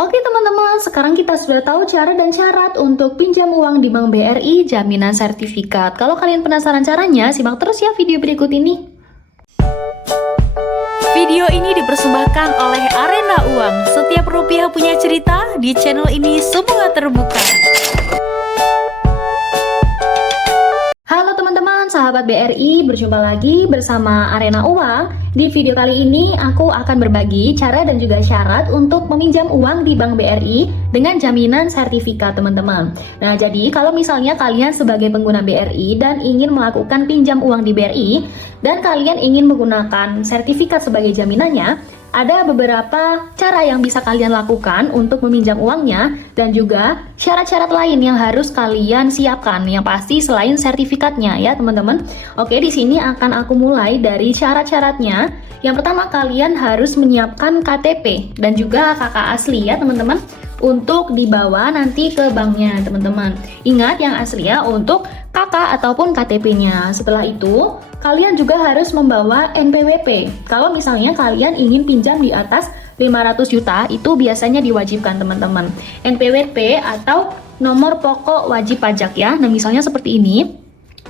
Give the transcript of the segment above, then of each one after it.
Oke teman-teman, sekarang kita sudah tahu cara dan syarat untuk pinjam uang di Bank BRI jaminan sertifikat. Kalau kalian penasaran caranya, simak terus ya video berikut ini. Video ini dipersembahkan oleh Arena Uang. Setiap rupiah punya cerita, di channel ini semua terbuka. Halo teman-teman, sahabat BRI, berjumpa lagi bersama Arena Uang. Di video kali ini aku akan berbagi cara dan juga syarat untuk meminjam uang di Bank BRI dengan jaminan sertifikat teman-teman. Nah, jadi kalau misalnya kalian sebagai pengguna BRI dan ingin melakukan pinjam uang di BRI dan kalian ingin menggunakan sertifikat sebagai jaminannya, ada beberapa cara yang bisa kalian lakukan untuk meminjam uangnya dan juga syarat-syarat lain yang harus kalian siapkan. Yang pasti selain sertifikatnya ya teman-teman. Oke, di sini akan aku mulai dari syarat-syaratnya. Yang pertama, kalian harus menyiapkan KTP dan juga KK asli ya teman-teman untuk dibawa nanti ke banknya teman-teman. Ingat yang asli ya untuk KK ataupun KTP-nya. Setelah itu, kalian juga harus membawa NPWP. Kalau misalnya kalian ingin pinjam di atas 500 juta, itu biasanya diwajibkan teman-teman. NPWP atau nomor pokok wajib pajak ya. Nah, misalnya seperti ini.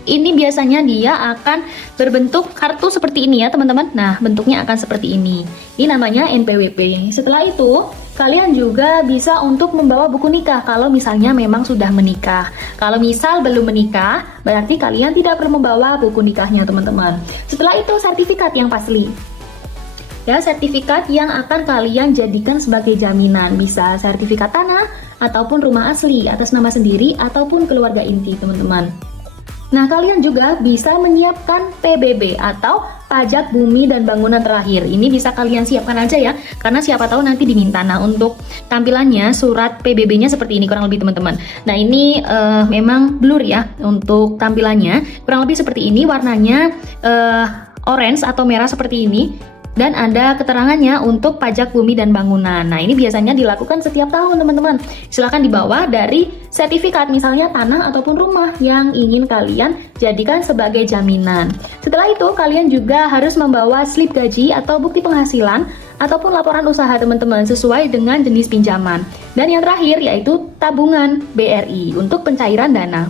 Ini biasanya dia akan berbentuk kartu seperti ini ya teman-teman. Nah, bentuknya akan seperti ini. Ini namanya NPWP. Setelah itu, kalian juga bisa untuk membawa buku nikah kalau misalnya memang sudah menikah. Kalau misal belum menikah, berarti kalian tidak perlu membawa buku nikahnya teman-teman. Setelah itu, sertifikat yang pasti. Ya, sertifikat yang akan kalian jadikan sebagai jaminan. Bisa sertifikat tanah ataupun rumah asli atas nama sendiri ataupun keluarga inti teman-teman. Nah, kalian juga bisa menyiapkan PBB atau pajak bumi dan bangunan terakhir. Ini bisa kalian siapkan aja ya, karena siapa tahu nanti diminta. Nah, untuk tampilannya surat PBB-nya seperti ini kurang lebih teman-teman. Nah, ini memang blur ya untuk tampilannya. Kurang lebih seperti ini, warnanya orange atau merah seperti ini. Dan ada keterangannya untuk pajak bumi dan bangunan. Nah, ini biasanya dilakukan setiap tahun teman-teman. Silakan dibawa dari sertifikat misalnya tanah ataupun rumah yang ingin kalian jadikan sebagai jaminan. Setelah itu, kalian juga harus membawa slip gaji atau bukti penghasilan ataupun laporan usaha teman-teman sesuai dengan jenis pinjaman. Dan yang terakhir yaitu tabungan BRI untuk pencairan dana.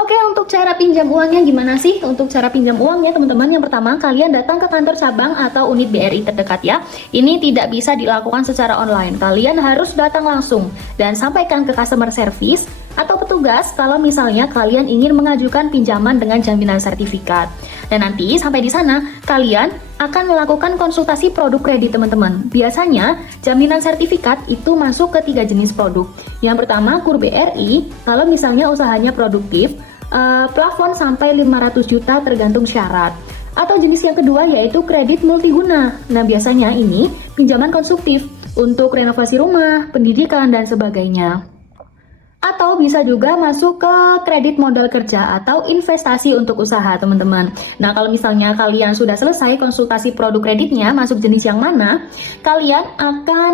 Oke, untuk cara pinjam uangnya gimana sih? Untuk cara pinjam uangnya teman-teman, yang pertama kalian datang ke kantor cabang atau unit BRI terdekat ya. Ini tidak bisa dilakukan secara online. Kalian harus datang langsung dan sampaikan ke customer service atau petugas kalau misalnya kalian ingin mengajukan pinjaman dengan jaminan sertifikat. Dan nanti sampai di sana kalian akan melakukan konsultasi produk kredit teman-teman. Biasanya jaminan sertifikat itu masuk ke 3 jenis produk. Yang pertama KUR BRI, kalau misalnya usahanya produktif, plafon sampai 500 juta tergantung syarat. Atau jenis yang kedua yaitu kredit multiguna. Nah, biasanya ini pinjaman konsumtif untuk renovasi rumah, pendidikan, dan sebagainya. Atau bisa juga masuk ke kredit modal kerja atau investasi untuk usaha teman-teman. Nah, kalau misalnya kalian sudah selesai konsultasi produk kreditnya masuk jenis yang mana, kalian akan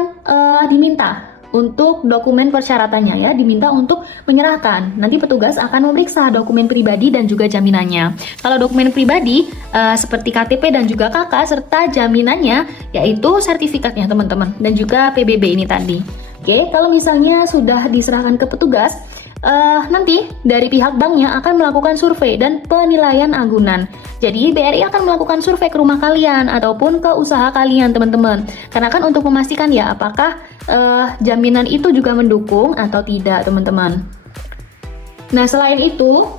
diminta untuk dokumen persyaratannya ya, diminta untuk menyerahkan. Nanti petugas akan memeriksa dokumen pribadi dan juga jaminannya. Kalau dokumen pribadi seperti KTP dan juga KK serta jaminannya yaitu sertifikatnya teman-teman dan juga PBB ini tadi. Oke, kalau misalnya sudah diserahkan ke petugas, nanti dari pihak banknya akan melakukan survei dan penilaian agunan. Jadi BRI akan melakukan survei ke rumah kalian ataupun ke usaha kalian teman-teman. Karena kan untuk memastikan ya apakah jaminan itu juga mendukung atau tidak teman-teman. Nah, selain itu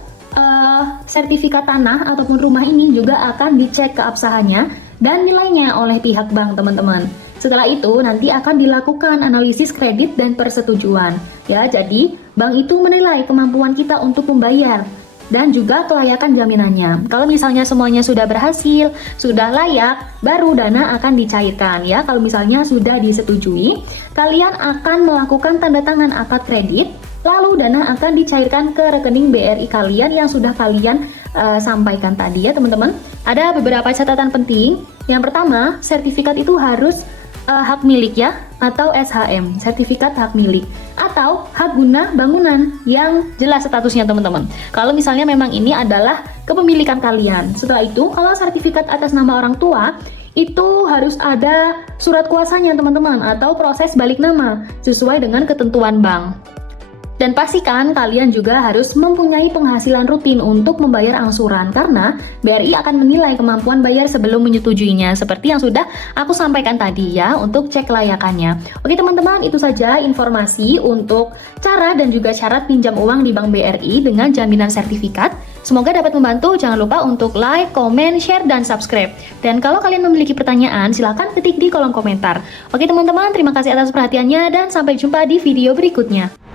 sertifikat tanah ataupun rumah ini juga akan dicek keabsahannya dan nilainya oleh pihak bank teman-teman. Setelah itu nanti akan dilakukan analisis kredit dan persetujuan. Ya, jadi bank itu menilai kemampuan kita untuk membayar dan juga kelayakan jaminannya. Kalau misalnya semuanya sudah berhasil, sudah layak, baru dana akan dicairkan ya. Kalau misalnya sudah disetujui, kalian akan melakukan tanda tangan akad kredit, lalu dana akan dicairkan ke rekening BRI kalian yang sudah kalian sampaikan tadi ya teman-teman. Ada beberapa catatan penting. Yang pertama, sertifikat itu harus hak milik ya, atau SHM, sertifikat hak milik, atau hak guna bangunan yang jelas statusnya teman-teman. Kalau misalnya memang ini adalah kepemilikan kalian. Setelah itu, kalau sertifikat atas nama orang tua, itu harus ada surat kuasanya teman-teman, atau proses balik nama sesuai dengan ketentuan bank. Dan pastikan kalian juga harus mempunyai penghasilan rutin untuk membayar angsuran, karena BRI akan menilai kemampuan bayar sebelum menyetujuinya, seperti yang sudah aku sampaikan tadi ya, untuk cek kelayakannya. Oke teman-teman, itu saja informasi untuk cara dan juga syarat pinjam uang di Bank BRI dengan jaminan sertifikat. Semoga dapat membantu. Jangan lupa untuk like, comment, share, dan subscribe. Dan kalau kalian memiliki pertanyaan, silahkan ketik di kolom komentar. Oke teman-teman, terima kasih atas perhatiannya dan sampai jumpa di video berikutnya.